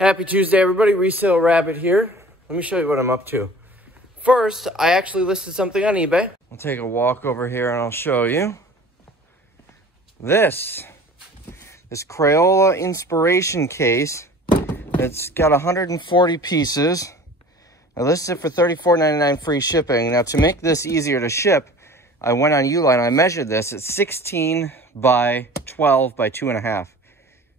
Happy Tuesday, everybody. Resale Rabbit here. Let me show you what I'm up to. First, I actually listed something on eBay. I'll take a walk over here and I'll show you. This Crayola inspiration case. It's got 140 pieces. I listed it for $34.99 free shipping. Now, to make this easier to ship, I went on Uline. I measured this. It's 16 by 12 by 2.5.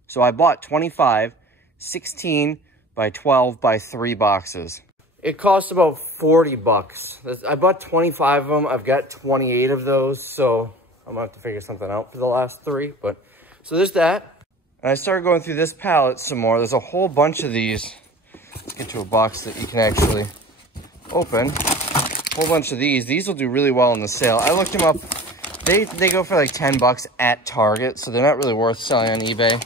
So I bought 25 16 by 12 by 3 boxes. It cost about 40 bucks. I bought 25 of them. I've got 28 of those, so I'm gonna have to figure something out for the last 3. But so there's that. And I started going through this pallet some more. There's a whole bunch of these. Let's get to a box that you can actually open. A whole bunch of these. These will do really well in the sale. I looked them up. They go for like 10 bucks at Target, so they're not really worth selling on eBay.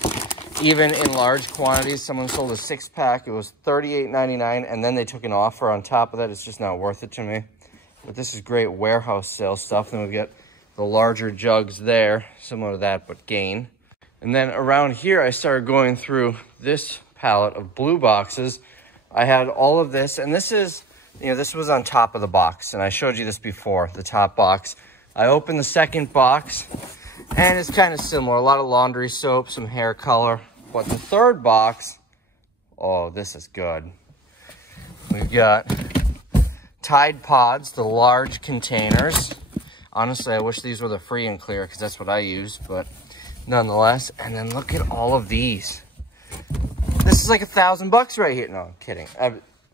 Even in large quantities, someone sold a 6-pack. It was $38.99, and then they took an offer on top of that. It's just not worth it to me. But this is great warehouse sale stuff. Then we get the larger jugs there, similar to that, but gain. And then around here, I started going through this pallet of blue boxes. I had all of this, and this is, this was on top of the box, and I showed you this before, the top box. I opened the second box, and it's kind of similar. A lot of laundry soap, some hair color. But the third box, oh, this is good. We've got Tide Pods, the large containers. Honestly, I wish these were the free and clear because that's what I use, but nonetheless. And then look at all of these. This is like $1,000 right here. No, I'm kidding.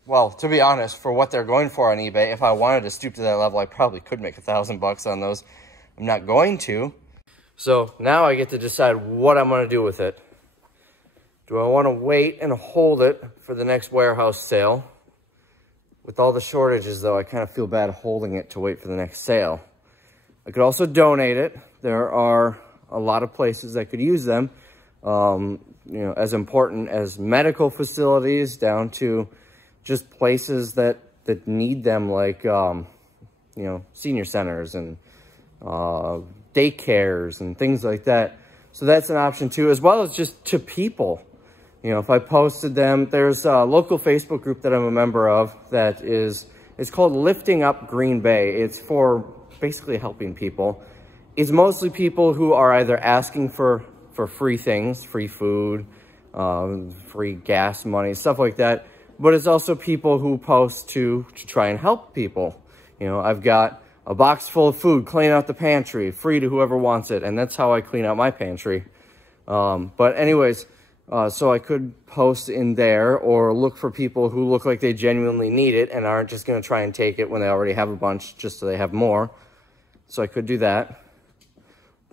Well, to be honest, for what they're going for on eBay, if I wanted to stoop to that level, I probably could make $1,000 on those. I'm not going to. So now I get to decide what I'm going to do with it. Do I want to wait and hold it for the next warehouse sale? With all the shortages, though, I kind of feel bad holding it to wait for the next sale. I could also donate it. There are a lot of places that could use them. As important as medical facilities down to just places that need them, like, senior centers and daycares and things like that. So that's an option too, as well as just to people. If I posted them, there's a local Facebook group that I'm a member of that it's called Lifting Up Green Bay. It's for basically helping people. It's mostly people who are either asking for free things, free food, free gas money, stuff like that. But it's also people who post to try and help people. I've got a box full of food, clean out the pantry, free to whoever wants it. And that's how I clean out my pantry. But anyways, so I could post in there or look for people who look like they genuinely need it and aren't just going to try and take it when they already have a bunch just so they have more. So I could do that.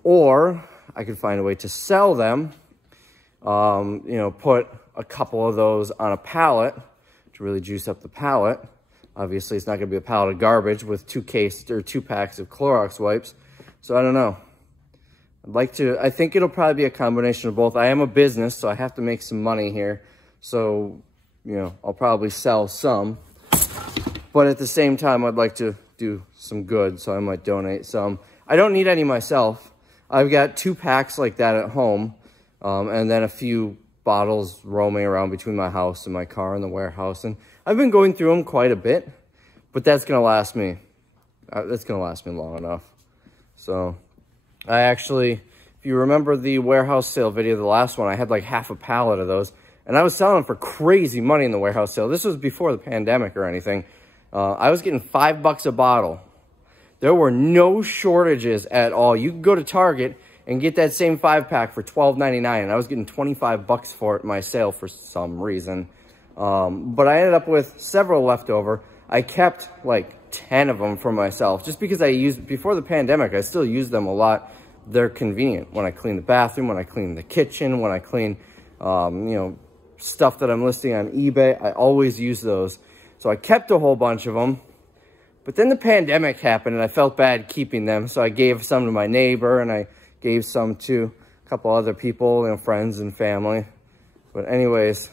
Or I could find a way to sell them, put a couple of those on a pallet to really juice up the pallet. Obviously, it's not going to be a pallet of garbage with 2 packs of Clorox wipes. So I don't know. I think it'll probably be a combination of both. I am a business, so I have to make some money here. So, I'll probably sell some. But at the same time, I'd like to do some good, so I might donate some. I don't need any myself. I've got 2 packs like that at home, and then a few bottles roaming around between my house and my car and the warehouse. And I've been going through them quite a bit, but that's going to last me. That's going to last me long enough. So I actually, if you remember the warehouse sale video, the last one, I had like half a pallet of those. And I was selling them for crazy money in the warehouse sale. This was before the pandemic or anything. I was getting $5 a bottle. There were no shortages at all. You could go to Target and get that same 5-pack for $12.99. And I was getting $25 for it in my sale for some reason. But I ended up with several left over. I kept like 10 of them for myself just because before the pandemic, I still used them a lot. They're convenient when I clean the bathroom, when I clean the kitchen, when I clean, stuff that I'm listing on eBay. I always use those. So I kept a whole bunch of them. But then the pandemic happened and I felt bad keeping them. So I gave some to my neighbor and I gave some to a couple other people, friends and family. But anyways,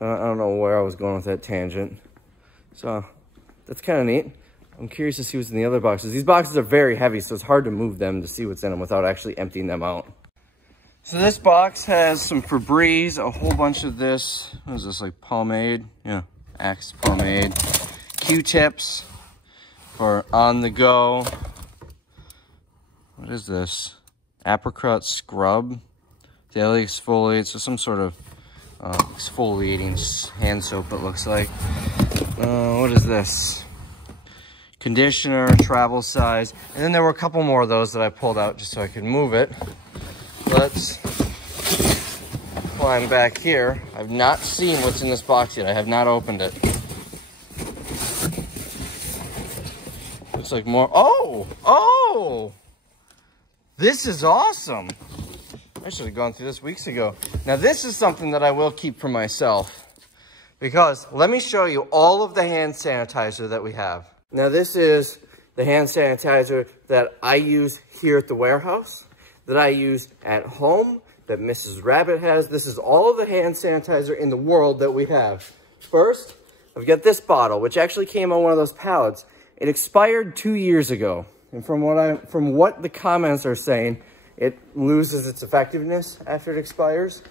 I don't know where I was going with that tangent. So that's kind of neat. I'm curious to see what's in the other boxes. These boxes are very heavy, so it's hard to move them to see what's in them without actually emptying them out. So this box has some Febreze, a whole bunch of this. What is this, like pomade? Yeah, Axe pomade. Q-tips for on the go. What is this? Apricot scrub. Daily exfoliate, so some sort of exfoliating hand soap, it looks like. What is this? Conditioner, travel size. And then there were a couple more of those that I pulled out just so I could move it. Let's climb back here. I've not seen what's in this box yet. I have not opened it. Looks like more. Oh! This is awesome. I should have gone through this weeks ago. Now this is something that I will keep for myself, because let me show you all of the hand sanitizer that we have. Now this is the hand sanitizer that I use here at the warehouse, that I use at home, that Mrs. Rabbit has. This is all of the hand sanitizer in the world that we have. First, I've got this bottle, which actually came on one of those pallets. It expired 2 years ago. And from what the comments are saying, it loses its effectiveness after it expires.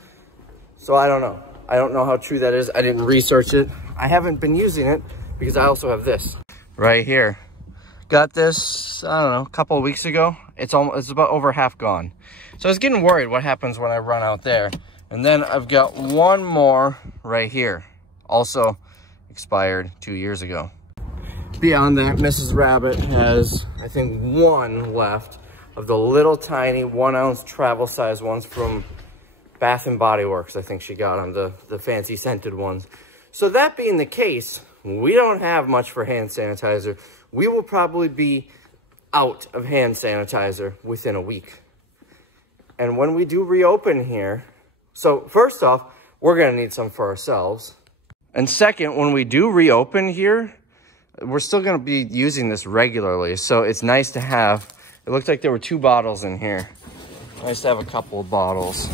So I don't know. I don't know how true that is. I didn't research it. I haven't been using it because I also have this right here. Got this, I don't know, a couple of weeks ago. It's about over half gone. So I was getting worried what happens when I run out there. And then I've got one more right here. Also expired 2 years ago. Beyond that, Mrs. Rabbit has, I think, one left of the little tiny 1 ounce travel size ones from Bath and Body Works. I think she got them, the fancy scented ones. So that being the case, we don't have much for hand sanitizer. We will probably be out of hand sanitizer within a week. And when we do reopen here, so first off, we're gonna need some for ourselves. And second, when we do reopen here, we're still gonna be using this regularly. So it's nice to have. It looked like there were 2 bottles in here. Nice to have a couple of bottles.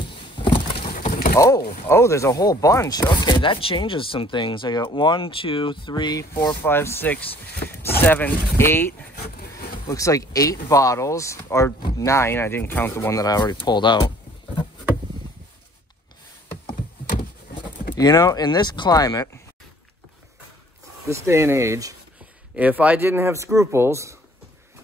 Oh, there's a whole bunch. Okay, that changes some things. I got 1, 2, 3, 4, 5, 6, 7, 8. Looks like 8 bottles, or 9. I didn't count the one that I already pulled out. You know, in this climate, this day and age, if I didn't have scruples,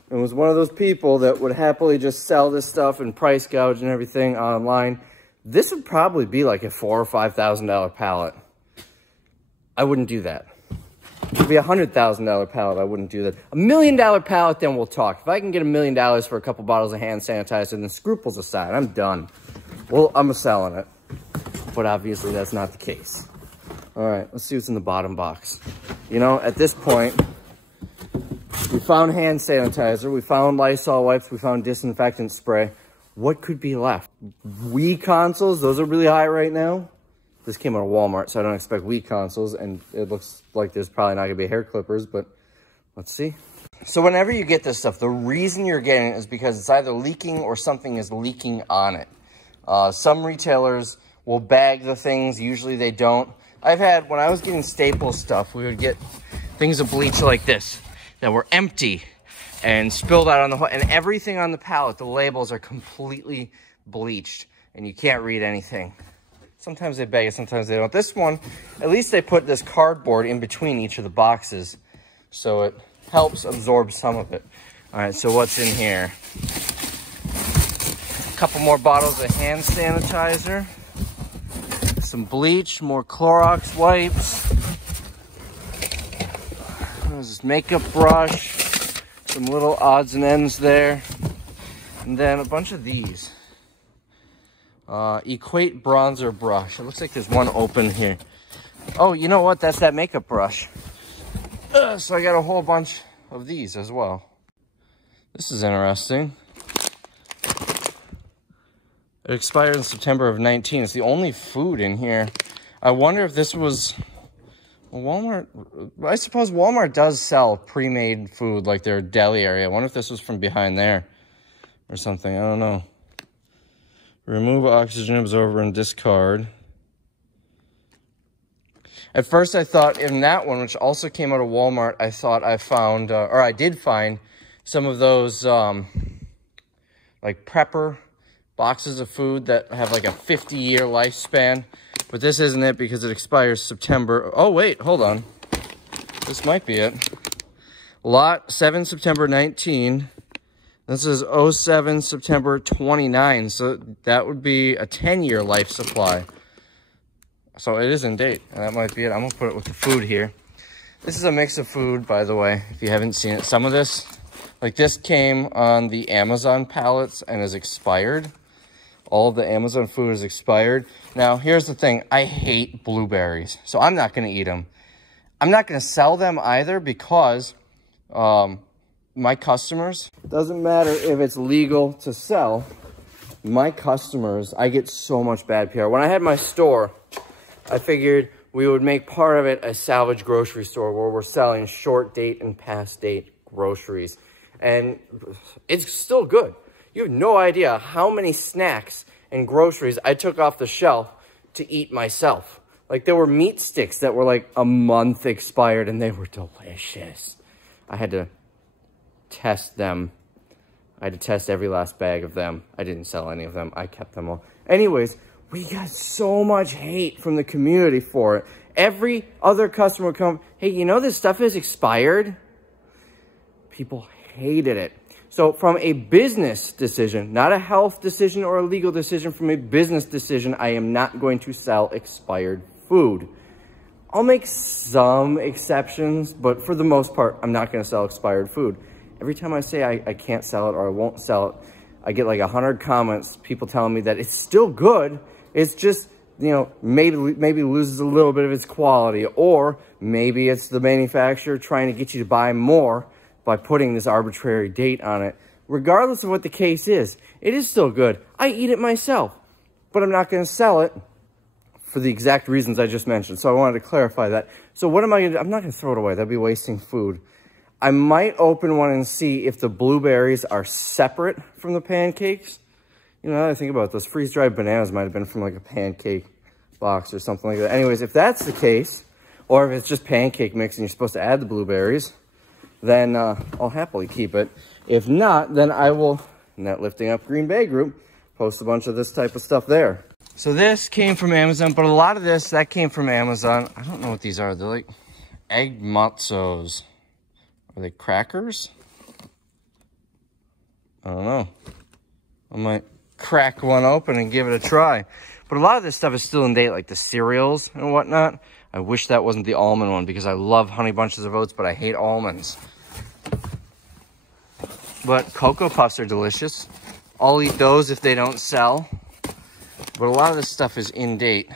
and was one of those people that would happily just sell this stuff and price gouge and everything online, this would probably be like a $4,000 or $5,000 pallet. I wouldn't do that. It would be a $100,000 pallet. I wouldn't do that. $1 million pallet, then we'll talk. If I can get $1 million for a couple bottles of hand sanitizer, then scruples aside, I'm done. Well, I'm selling it. But obviously that's not the case. All right, let's see what's in the bottom box. You know, at this point, we found hand sanitizer, we found Lysol wipes, we found disinfectant spray. What could be left? Wii consoles, those are really high right now. This came out of Walmart, so I don't expect Wii consoles, and it looks like there's probably not gonna be hair clippers, but let's see. So whenever you get this stuff, the reason you're getting it is because it's either leaking or something is leaking on it. Some retailers will bag the things, usually they don't. I've had, when I was getting Staples stuff, we would get things of bleach like this that were empty and spilled out on the whole, and everything on the pallet, the labels are completely bleached and you can't read anything. Sometimes they bag it, sometimes they don't. This one, at least they put this cardboard in between each of the boxes, so it helps absorb some of it. All right, so what's in here? A couple more bottles of hand sanitizer, some bleach, more Clorox wipes. There's this makeup brush, some little odds and ends there, and then a bunch of these. Equate bronzer brush. It looks like there's one open here. Oh, you know what? That's that makeup brush. So I got a whole bunch of these as well. This is interesting. It expired in September of 19. It's the only food in here. I wonder if this was Walmart. I suppose Walmart does sell pre-made food, like their deli area. I wonder if this was from behind there or something. I don't know. Remove oxygen absorber and discard. At first I thought in that one, which also came out of Walmart, I thought I found, or I did find some of those like prepper boxes of food that have like a 50-year lifespan. But this isn't it because it expires September. Oh, wait, hold on. This might be it. Lot 7, September 19. This is 07, September 29. So that would be a 10-year life supply. So it is in date, and that might be it. I'm gonna put it with the food here. This is a mix of food, by the way, if you haven't seen it. Some of this, like this came on the Amazon pallets and is expired. All of the Amazon food is expired. Now, here's the thing. I hate blueberries, so I'm not gonna eat them. I'm not gonna sell them either because my customers, doesn't matter if it's legal to sell, my customers, I get so much bad PR. When I had my store, I figured we would make part of it a salvage grocery store where we're selling short date and past date groceries. And it's still good. You have no idea how many snacks and groceries I took off the shelf to eat myself. Like there were meat sticks that were like a month expired and they were delicious. I had to test them. I had to test every last bag of them. I didn't sell any of them. I kept them all. Anyways, we got so much hate from the community for it. Every other customer would come, hey, you know this stuff is expired? People hated it. So from a business decision, not a health decision or a legal decision, from a business decision, I am not going to sell expired food. I'll make some exceptions, but for the most part, I'm not going to sell expired food. Every time I say I can't sell it or I won't sell it, I get like 100 comments, people telling me that it's still good. It's just, you know, maybe loses a little bit of its quality, or maybe it's the manufacturer trying to get you to buy more by putting this arbitrary date on it. Regardless of what the case is, it is still good. I eat it myself, but I'm not going to sell it for the exact reasons I just mentioned. So I wanted to clarify that. So what am I going to do? I'm not going to throw it away. That'd be wasting food. I might open one and see if the blueberries are separate from the pancakes. You know, now that I think about it, those freeze-dried bananas might have been from like a pancake box or something like that. Anyways, if that's the case, or if it's just pancake mix and you're supposed to add the blueberries, then I'll happily keep it. If not, then I will, in that Lifting Up Green Bay group, post a bunch of this type of stuff there. So this came from Amazon, but a lot of this, that came from Amazon. I don't know what these are. They're like egg matzos. Are they crackers? I don't know. I might crack one open and give it a try. But a lot of this stuff is still in date, like the cereals and whatnot. I wish that wasn't the almond one because I love Honey Bunches of Oats, but I hate almonds. But Cocoa Puffs are delicious. I'll eat those if they don't sell. But a lot of this stuff is in date.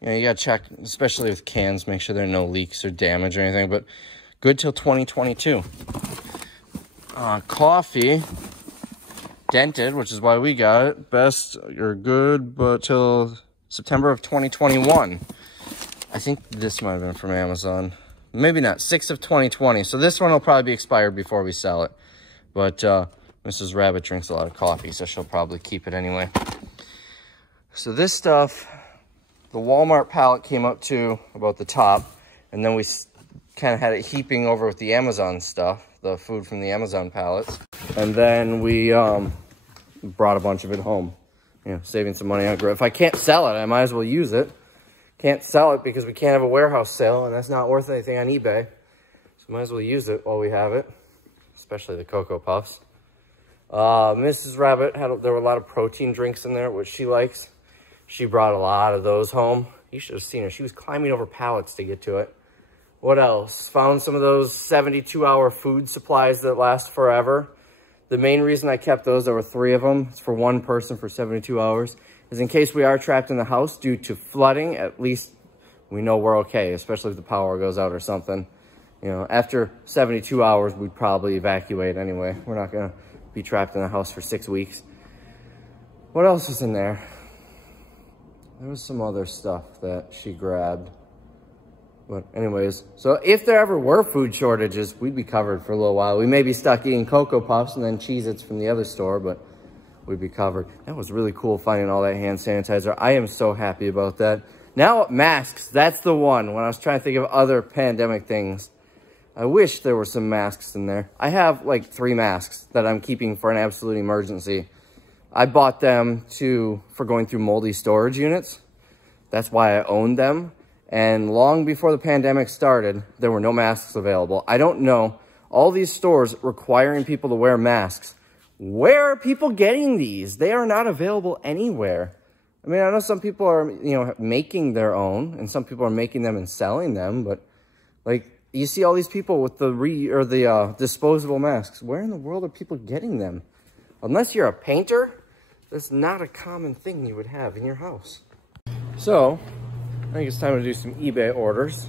You know, you gotta check, especially with cans, make sure there are no leaks or damage or anything, but good till 2022. Coffee. Dented, which is why we got it. Best or good, but till September of 2021. I think this might have been from Amazon. Maybe not. 6 of 2020. So this one will probably be expired before we sell it. But Mrs. Rabbit drinks a lot of coffee, so she'll probably keep it anyway. So this stuff, the Walmart pallet came up to about the top, and then we kind of had it heaping over with the Amazon stuff, the food from the Amazon pallets. And then we brought a bunch of it home, you know, saving some money on growth. If I can't sell it, I might as well use it. Can't sell it because we can't have a warehouse sale, and that's not worth anything on eBay. So might as well use it while we have it, especially the Cocoa Puffs. Mrs. Rabbit, there were a lot of protein drinks in there, which she likes. She brought a lot of those home. You should have seen her. She was climbing over pallets to get to it. What else? Found some of those 72-hour food supplies that last forever. The main reason I kept those, there were 3 of them. It's for one person for 72 hours. Is in case we are trapped in the house due to flooding, at least we know we're okay, especially if the power goes out or something. You know, after 72 hours, we'd probably evacuate anyway. We're not going to be trapped in the house for 6 weeks. What else is in there? There was some other stuff that she grabbed. But anyways, so if there ever were food shortages, we'd be covered for a little while. We may be stuck eating Cocoa Puffs and then Cheez-Its from the other store, but we'd be covered. That was really cool finding all that hand sanitizer. I am so happy about that. Now masks, that's the one. When I was trying to think of other pandemic things, I wish there were some masks in there. I have like 3 masks that I'm keeping for an absolute emergency. I bought them for going through moldy storage units. That's why I owned them. And long before the pandemic started, there were no masks available. I don't know. All these stores requiring people to wear masks. Where are people getting these? They are not available anywhere. I mean, I know some people are, making their own, and some people are making them and selling them, but like, you see all these people with the disposable masks. Where in the world are people getting them? Unless you're a painter, that's not a common thing you would have in your house. So, I think it's time to do some eBay orders.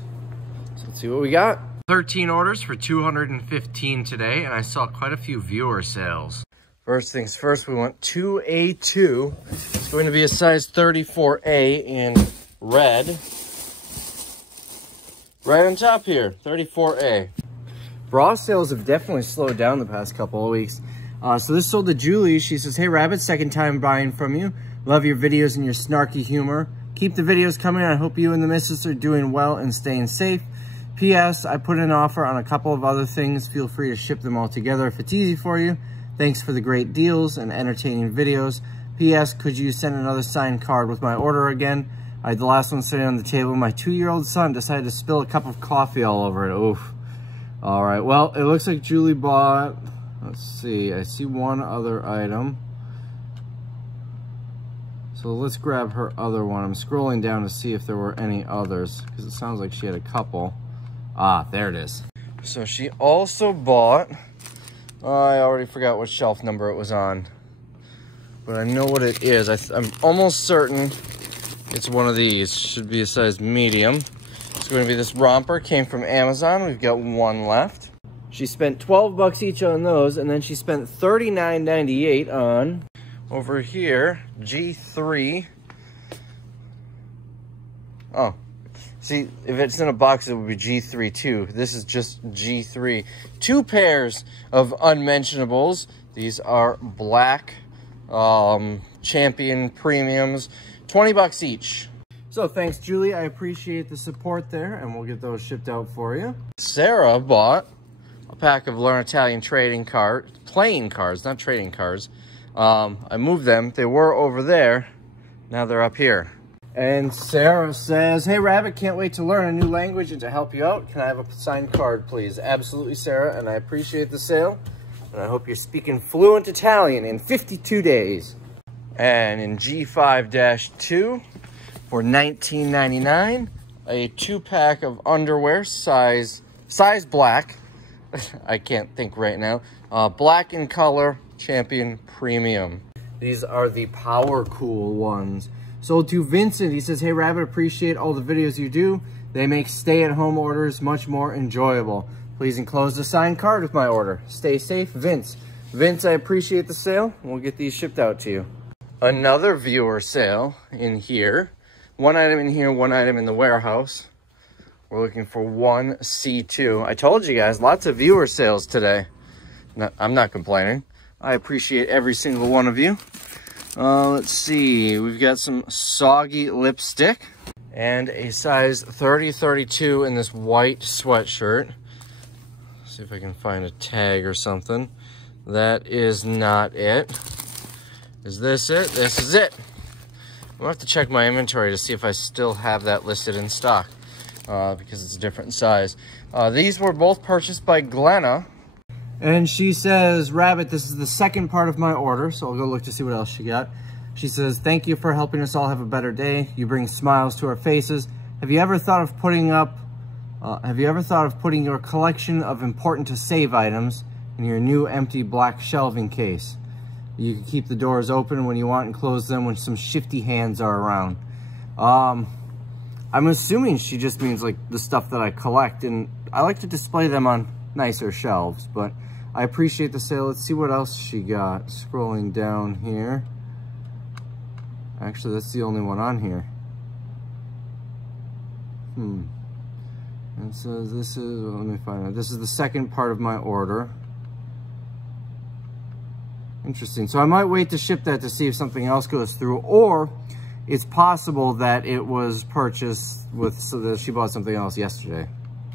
So let's see what we got. 13 orders for $215 today, and I saw quite a few viewer sales. First things first, we want 2A2. It's going to be a size 34A in red. Right on top here, 34A. Bra sales have definitely slowed down the past couple of weeks. So this sold to Julie. She says, "Hey Rabbit, second time buying from you. Love your videos and your snarky humor. Keep the videos coming. I hope you and the missus are doing well and staying safe. P.S. I put an offer on a couple of other things. Feel free to ship them all together if it's easy for you. Thanks for the great deals and entertaining videos. P.S. Could you send another signed card with my order again? I had the last one sitting on the table. My 2-year-old son decided to spill a cup of coffee all over it. Oof. All right. Well, it looks like Julie bought, let's see. I see one other item. So let's grab her other one. I'm scrolling down to see if there were any others because it sounds like she had a couple. Ah, there it is. So she also bought, I already forgot what shelf number it was on, but I know what it is. I'm almost certain it's one of these. Should be a size medium. It's going to be this romper. Came from Amazon. We've got one left. She spent 12 bucks each on those, and then she spent $39.98 on, over here, G3. Oh, see, if it's in a box, it would be G3 too. This is just G3. 2 pairs of unmentionables. These are black Champion premiums. 20 bucks each. So thanks, Julie. I appreciate the support there, and we'll get those shipped out for you. Sarah bought a pack of Learn Italian playing cards, not trading cards. I moved them. They were over there. Now they're up here. And Sarah says, "Hey Rabbit, can't wait to learn a new language and to help you out. Can I have a signed card, please?" Absolutely, Sarah, and I appreciate the sale. And I hope you're speaking fluent Italian in 52 days. And in G5-2 for $19.99, a 2-pack of underwear, size black. I can't think right now. Black in color, Champion Premium. These are the Power Cool ones. Sold to Vincent. He says, "Hey Rabbit, appreciate all the videos you do. They make stay-at-home orders much more enjoyable. Please enclose the signed card with my order. Stay safe, Vince." Vince, I appreciate the sale. We'll get these shipped out to you. Another viewer sale in here. One item in here, one item in the warehouse. We're looking for 1C2. I told you guys, lots of viewer sales today. I'm not complaining. I appreciate every single one of you. Let's see. We've got some soggy lipstick and a size 30-32 in this white sweatshirt. See if I can find a tag or something. That is not it. Is this it? This is it. I'll have to check my inventory to see if I still have that listed in stock because it's a different size. These were both purchased by Glenna. And she says, "Rabbit, this is the second part of my order." So I'll go look to see what else she got. She says, "Thank you for helping us all have a better day. You bring smiles to our faces. Have you ever thought of putting your collection of important to save items in your new empty black shelving case? You can keep the doors open when you want and close them when some shifty hands are around." I'm assuming she just means like the stuff that I collect, and I like to display them on nicer shelves, but I appreciate the sale. Let's see what else she got. Scrolling down here. Actually, that's the only one on here. And so this is, let me find out. This is the second part of my order. Interesting. So I might wait to ship that to see if something else goes through, or it's possible that it was purchased with, so that she bought something else yesterday.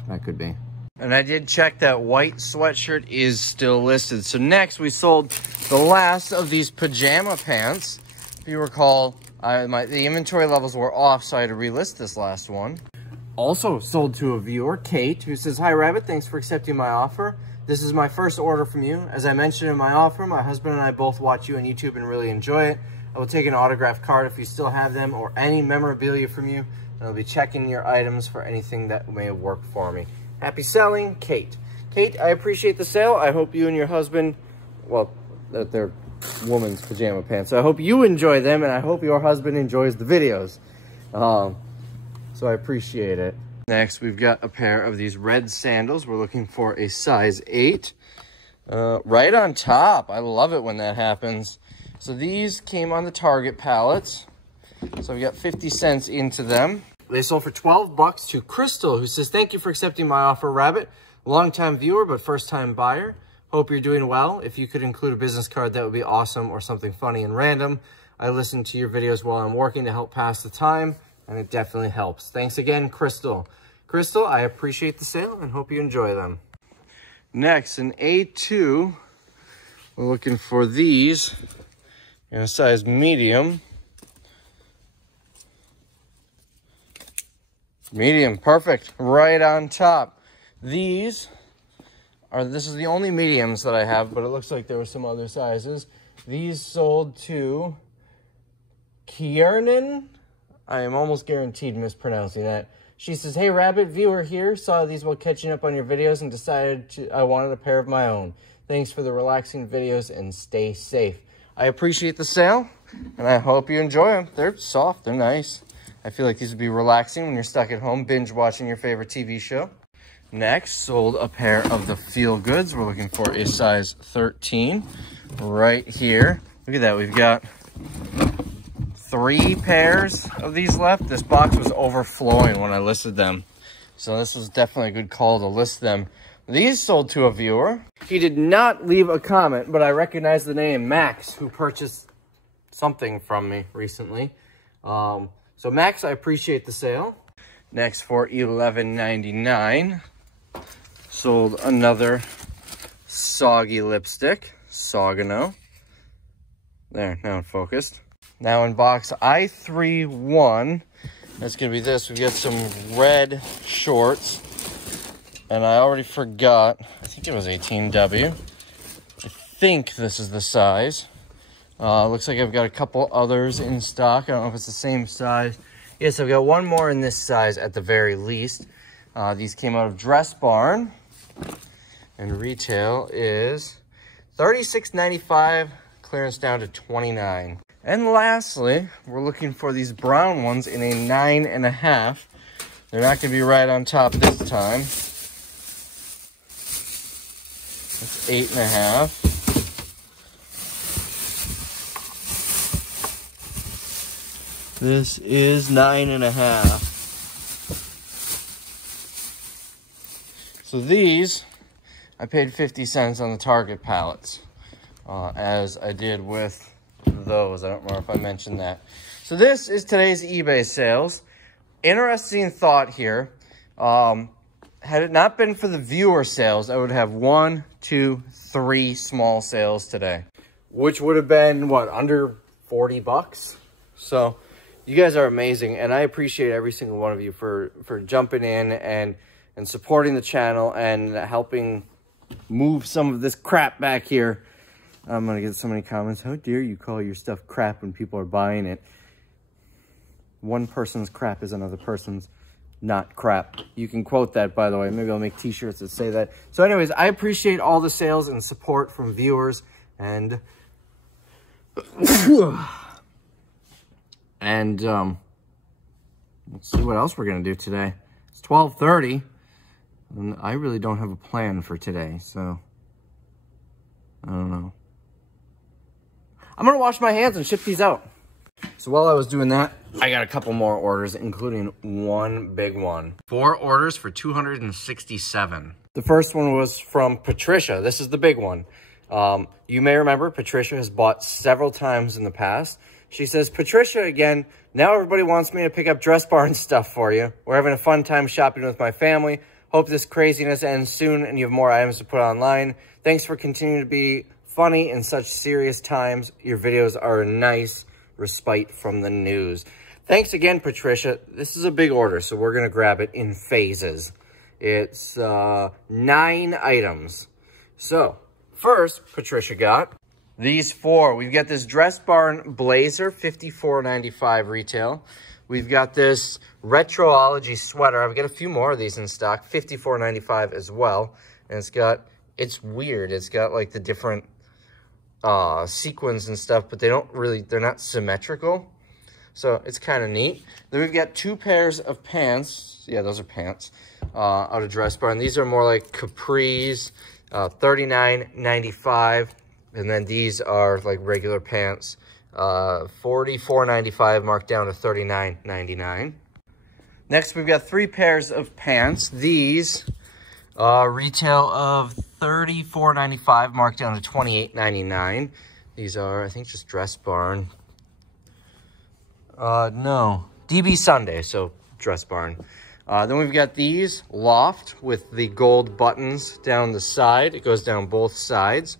That could be. And I did check that white sweatshirt is still listed. So next we sold the last of these pajama pants. If you recall, the inventory levels were off, so I had to relist this last one. Also sold to a viewer, Kate, who says, "Hi Rabbit, thanks for accepting my offer. This is my first order from you. As I mentioned in my offer, my husband and I both watch you on YouTube and really enjoy it. I will take an autographed card if you still have them or any memorabilia from you. And I'll be checking your items for anything that may have worked for me. Happy selling, Kate." Kate, I appreciate the sale. I hope you and your husband, well, that they're woman's pajama pants. So I hope you enjoy them, and I hope your husband enjoys the videos. So I appreciate it. Next, we've got a pair of these red sandals. We're looking for a size 8. Right on top. I love it when that happens. So these came on the Target pallets. So we got 50 cents into them. They sold for 12 bucks to Crystal, who says, "Thank you for accepting my offer, Rabbit. Long-time viewer, but first-time buyer. Hope you're doing well. If you could include a business card, that would be awesome, or something funny and random. I listen to your videos while I'm working to help pass the time, and it definitely helps. Thanks again, Crystal." Crystal, I appreciate the sale and hope you enjoy them. Next, an A2. We're looking for these in a size medium. Medium, perfect, right on top. This is the only mediums that I have, but it looks like there were some other sizes. These sold to Kiernan. I am almost guaranteed mispronouncing that. She says, "Hey Rabbit, viewer here, saw these while catching up on your videos and decided I wanted a pair of my own. Thanks for the relaxing videos and stay safe." I appreciate the sale and I hope you enjoy them. They're soft, they're nice. I feel like these would be relaxing when you're stuck at home binge watching your favorite TV show. Next, sold a pair of the Feel Goods. We're looking for a size 13 right here. Look at that, we've got 3 pairs of these left. This box was overflowing when I listed them, so this was definitely a good call to list them. These sold to a viewer. He did not leave a comment, but I recognize the name Max, who purchased something from me recently. So Max, I appreciate the sale. Next, for $11.99, sold another soggy lipstick, Sogano. There, now it focused. Now in box I31, that's going to be this. We've got some red shorts, and I already forgot. I think it was 18W. I think this is the size. Looks like I've got a couple others in stock. I don't know if it's the same size. Yes, I've got one more in this size at the very least. These came out of Dress Barn, and retail is $36.95, clearance down to $29. And lastly, we're looking for these brown ones in a 9.5. They're not going to be right on top this time. That's 8.5. This is 9.5. So these, I paid 50 cents on the Target pallets, as I did with those. I don't remember if I mentioned that. So this is today's eBay sales. Interesting thought here. Had it not been for the viewer sales, I would have 1, 2, 3 small sales today, which would have been what, under 40 bucks. So you guys are amazing, and I appreciate every single one of you for jumping in and supporting the channel and helping move some of this crap back here. I'm going to get so many comments. How dare you call your stuff crap when people are buying it? One person's crap is another person's not crap. You can quote that, by the way. Maybe I'll make t-shirts that say that. So anyways, I appreciate all the sales and support from viewers, and let's see what else we're going to do today. It's 12:30, and I really don't have a plan for today, so I don't know. I'm going to wash my hands and ship these out. So while I was doing that, I got a couple more orders, including one big one. 4 orders for $267. The first one was from Patricia. This is the big one. You may remember Patricia has bought several times in the past. She says, "Patricia again, now everybody wants me to pick up Dress Barn stuff for you. We're having a fun time shopping with my family. Hope this craziness ends soon and you have more items to put online. Thanks for continuing to be funny in such serious times. Your videos are a nice respite from the news. Thanks again, Patricia. This is a big order, so we're going to grab it in phases. It's 9 items. So, first, Patricia got these 4. We've got this Dress Barn Blazer, $54.95 retail. We've got this Retroology sweater. I've got a few more of these in stock, $54.95 as well. And it's weird. It's got like the different sequins and stuff, but they're not symmetrical. So it's kind of neat. Then we've got 2 pairs of pants. Yeah, those are pants out of Dress Barn. These are more like capris, $39.95. And then these are like regular pants, $44.95 marked down to $39.99. Next, we've got 3 pairs of pants. These retail of $34.95 marked down to $28.99. These are, I think, just Dress Barn. No, DB Sunday, so Dress Barn. Then we've got these Loft with the gold buttons down the side. It goes down both sides.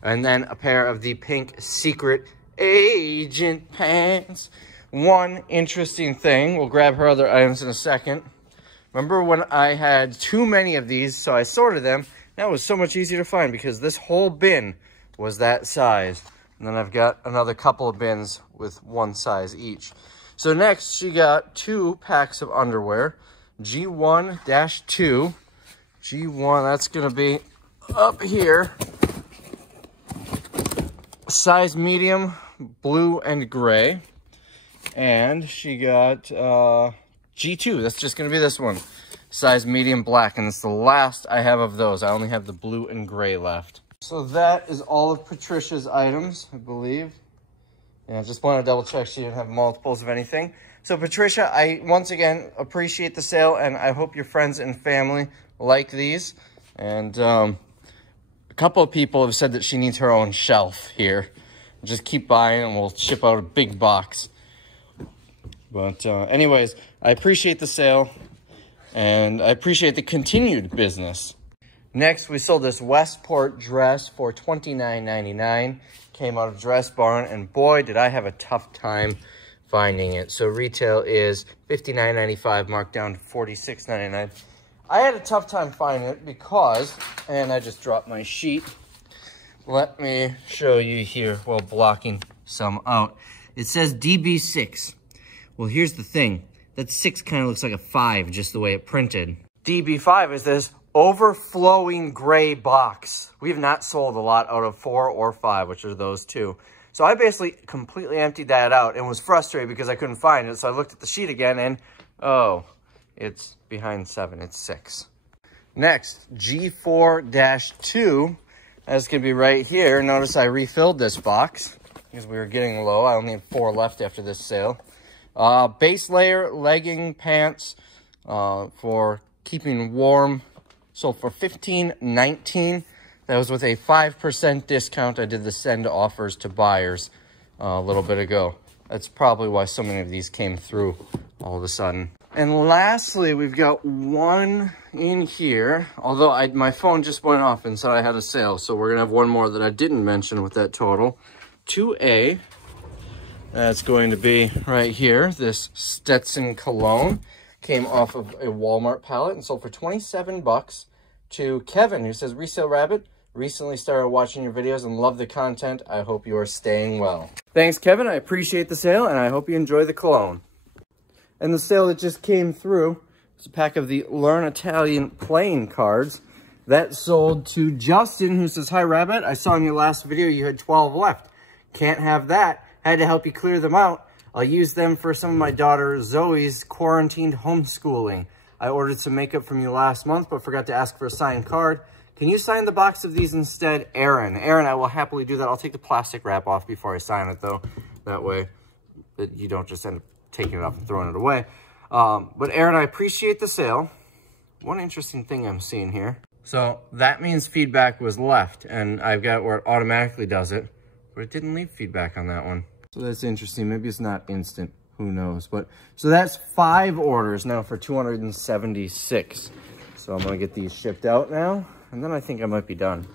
And then a pair of the pink Secret Agent pants. One interesting thing, we'll grab her other items in a second. Remember when I had too many of these, so I sorted them? That was so much easier to find because this whole bin was that size. And then I've got another couple of bins with one size each. So next, she got 2 packs of underwear. G1-2. G1, that's going to be up here. Size medium, blue and gray. And she got G2. That's just going to be this one. Size medium black. And it's the last I have of those. I only have the blue and gray left. So that is all of Patricia's items, I believe. Yeah, I just want to double check she didn't have multiples of anything. So Patricia, I once again appreciate the sale, and I hope your friends and family like these. And a couple of people have said that she needs her own shelf here. Just keep buying and we'll ship out a big box. But anyways, I appreciate the sale, and I appreciate the continued business. Next, we sold this Westport dress for $29.99. Came out of Dress Barn, and boy, did I have a tough time finding it. So retail is $59.95, marked down to $46.99. I had a tough time finding it because, and I just dropped my sheet. Let me show you here while blocking some out. It says DB6. Well, here's the thing. That 6 kind of looks like a 5, just the way it printed. DB5 is this overflowing gray box. We have not sold a lot out of 4 or 5, which are those 2. So I basically completely emptied that out and was frustrated because I couldn't find it. So I looked at the sheet again and, oh, it's behind 7. It's 6. Next, G4-2. That's going to be right here. Notice I refilled this box because we were getting low. I only have 4 left after this sale. Base layer legging pants for keeping warm. So for $15.19, that was with a 5% discount. I did the send offers to buyers a little bit ago. That's probably why so many of these came through all of a sudden. And lastly, we've got one in here. Although my phone just went off and said I had a sale. So we're going to have one more that I didn't mention with that total. 2A. That's going to be right here. This Stetson Cologne. Came off of a Walmart pallet and sold for 27 bucks to Kevin, who says, Resale Rabbit, recently started watching your videos and love the content. I hope you are staying well. Thanks, Kevin. I appreciate the sale, and I hope you enjoy the cologne. And the sale that just came through is a pack of the Learn Italian playing cards. That sold to Justin, who says, Hi, Rabbit. I saw in your last video you had 12 left. Can't have that. Had to help you clear them out. I'll use them for some of my daughter Zoe's quarantined homeschooling. I ordered some makeup from you last month, but forgot to ask for a signed card. Can you sign the box of these instead, Aaron? Aaron, I will happily do that. I'll take the plastic wrap off before I sign it, though. That way that you don't just end up taking it off and throwing it away. But Aaron, I appreciate the sale. One interesting thing I'm seeing here. So that means feedback was left, and I've got where it automatically does it, but it didn't leave feedback on that one. So that's interesting. Maybe it's not instant. Who knows? But so that's 5 orders now for $276. So I'm going to get these shipped out now, and then I think I might be done.